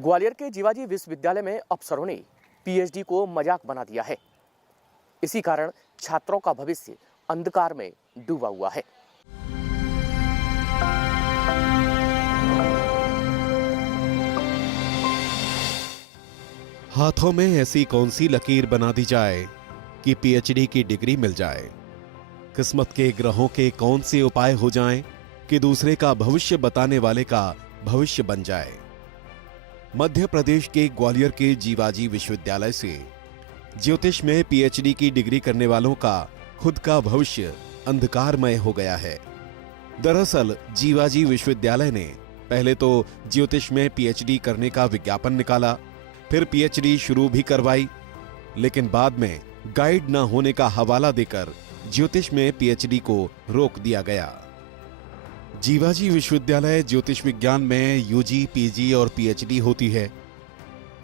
ग्वालियर के जीवाजी विश्वविद्यालय में अफसरों ने पीएचडी को मजाक बना दिया है। इसी कारण छात्रों का भविष्य अंधकार में डूबा हुआ है। हाथों में ऐसी कौन सी लकीर बना दी जाए कि पीएचडी की डिग्री मिल जाए। किस्मत के ग्रहों के कौन से उपाय हो जाएं कि दूसरे का भविष्य बताने वाले का भविष्य बन जाए। मध्य प्रदेश के ग्वालियर के जीवाजी विश्वविद्यालय से ज्योतिष में पीएचडी की डिग्री करने वालों का खुद का भविष्य अंधकारमय हो गया है। दरअसल जीवाजी विश्वविद्यालय ने पहले तो ज्योतिष में पीएचडी करने का विज्ञापन निकाला, फिर पीएचडी शुरू भी करवाई, लेकिन बाद में गाइड न होने का हवाला देकर ज्योतिष में पीएचडी को रोक दिया गया। जीवाजी विश्वविद्यालय ज्योतिष विज्ञान में यूजी, पीजी और पीएचडी होती है।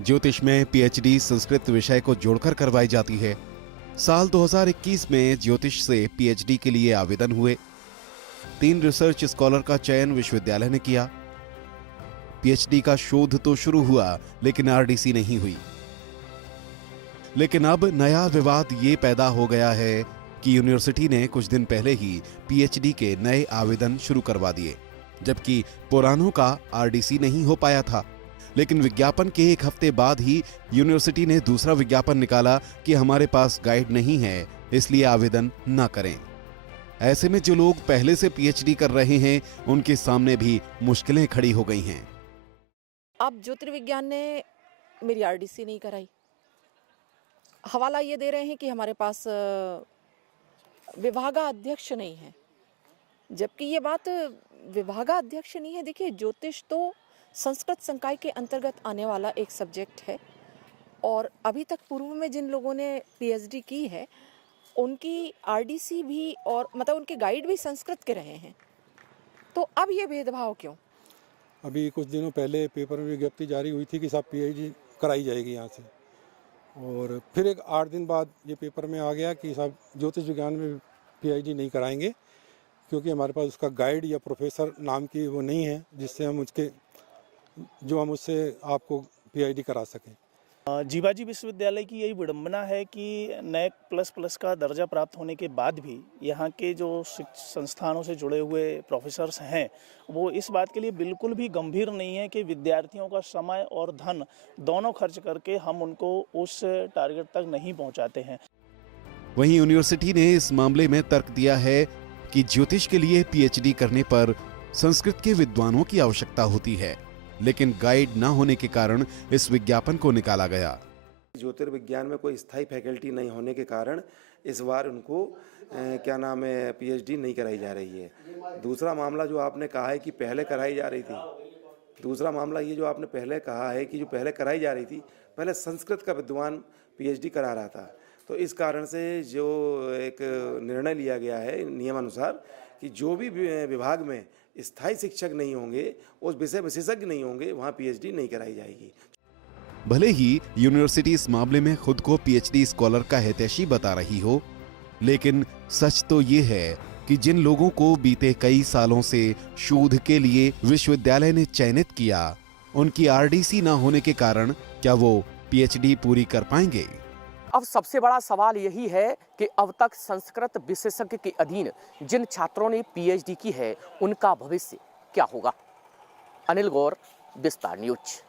ज्योतिष में पीएचडी संस्कृत विषय को जोड़कर करवाई जाती है। साल 2021 में ज्योतिष से पीएचडी के लिए आवेदन हुए। 3 रिसर्च स्कॉलर का चयन विश्वविद्यालय ने किया। पीएचडी का शोध तो शुरू हुआ, लेकिन आरडीसी नहीं हुई। लेकिन अब नया विवाद ये पैदा हो गया है कि यूनिवर्सिटी ने कुछ दिन पहले ही पीएचडी के नए आवेदन शुरू करवा दिए, जबकि पुरानों का आरडीसी नहीं हो पाया था। लेकिन विज्ञापन के 1 हफ्ते बाद ही यूनिवर्सिटी ने दूसरा विज्ञापन निकाला कि हमारे पास गाइड नहीं है, इसलिए आवेदन न करें। ऐसे में जो लोग पहले से पीएचडी कर रहे हैं, उनके सामने भी मुश्किलें खड़ी हो गई हैं। अब ज्योतिर्विज्ञान ने मेरी आरडीसी नहीं कराई। हवाला ये दे रहे हैं कि हमारे पास विभागाध्यक्ष नहीं है, जबकि ये बात विभागाध्यक्ष नहीं है। देखिए, ज्योतिष तो संस्कृत संकाय के अंतर्गत आने वाला एक सब्जेक्ट है, और अभी तक पूर्व में जिन लोगों ने पीएचडी की है उनकी आरडीसी भी और मतलब उनके गाइड भी संस्कृत के रहे हैं। तो अब ये भेदभाव क्यों? अभी कुछ दिनों पहले पेपर में विज्ञप्ति जारी हुई थी कि साहब पीएचडी कराई जाएगी यहाँ से, और फिर एक 8 दिन बाद ये पेपर में आ गया कि साहब ज्योतिष विज्ञान में पीएचडी नहीं कराएंगे, क्योंकि हमारे पास उसका गाइड या प्रोफेसर नाम की वो नहीं है जिससे हम उससे आपको पीएचडी करा सकें। जीवाजी विश्वविद्यालय की यही विडंबना है कि नैक प्लस का दर्जा प्राप्त होने के बाद भी यहाँ के जो संस्थानों से जुड़े हुए प्रोफेसर्स हैं, वो इस बात के लिए बिल्कुल भी गंभीर नहीं है कि विद्यार्थियों का समय और धन दोनों खर्च करके हम उनको उस टारगेट तक नहीं पहुँचाते हैं। वहीं यूनिवर्सिटी ने इस मामले में तर्क दिया है कि ज्योतिष के लिए पीएचडी करने पर संस्कृत के विद्वानों की आवश्यकता होती है, लेकिन गाइड न होने के कारण इस विज्ञापन को निकाला गया। ज्योतिर्विज्ञान में कोई स्थायी फैकल्टी नहीं होने के कारण इस बार उनको पीएचडी नहीं कराई जा रही है। दूसरा मामला जो आपने कहा है कि पहले कराई जा रही थी, दूसरा मामला ये जो आपने पहले कहा है कि जो पहले कराई जा रही थी, पहले संस्कृत का विद्वान पीएचडी करा रहा था। तो इस कारण से जो एक निर्णय लिया गया है नियमानुसार कि जो भी विभाग में स्थायी शिक्षक नहीं होंगे, उस विषय विशेषज्ञ नहीं होंगे, वहाँ पीएचडी नहीं कराई जाएगी। भले ही यूनिवर्सिटी इस मामले में खुद को पीएचडी स्कॉलर का हितैषी बता रही हो, लेकिन सच तो ये है कि जिन लोगों को बीते कई सालों से शोध के लिए विश्वविद्यालय ने चयनित किया, उनकी आरडीसी न होने के कारण क्या वो पीएचडी पूरी कर पाएंगे? अब सबसे बड़ा सवाल यही है कि अब तक संस्कृत विशेषज्ञ के अधीन जिन छात्रों ने पीएचडी की है, उनका भविष्य क्या होगा। अनिल गौर, विस्तार न्यूज।